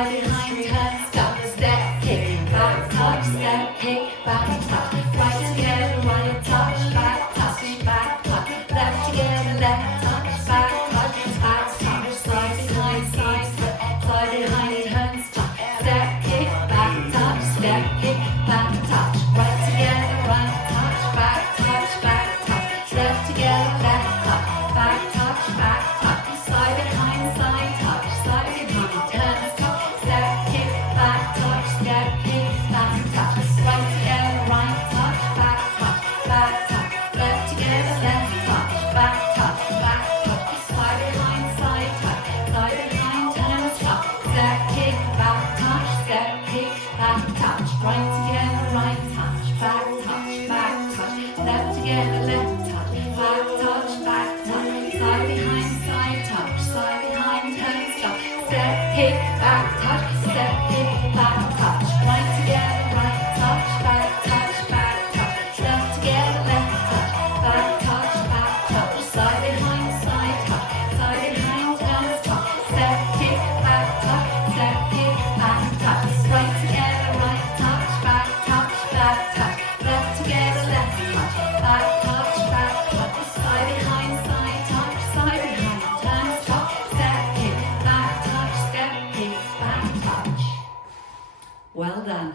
side behind, turn, stop, step, kick, back, touch, step, kick, back, touch, right together, right, touch, back, left together, left, touch, back, touch, side behind, side behind, turn, stop, step, kick, back, touch, step, kick, back, touch, right together, right, touch, touch, left together, left, touch, back, side behind, side, touch, side behind, turn, stop, step, kick, back, touch, step, kick, back, touch, right together, right, touch, left together, left, touch, side behind, side behind, turn, stop, step, kick, back, touch, step, kick, back, touch, right together, right, touch, left together, left, touch, side behind, side behind, turn, stop, step, kick, back, touch, step, kick, back, touch, right together, right, touch, left together, left, touch, side behind, turn, stop, step, kick, back, touch, step, kick, back, touch, right together, right, touch, left together, left, touch, side behind, turn, stop, step, kick, back, touch, step, kick, back, touch. Well done.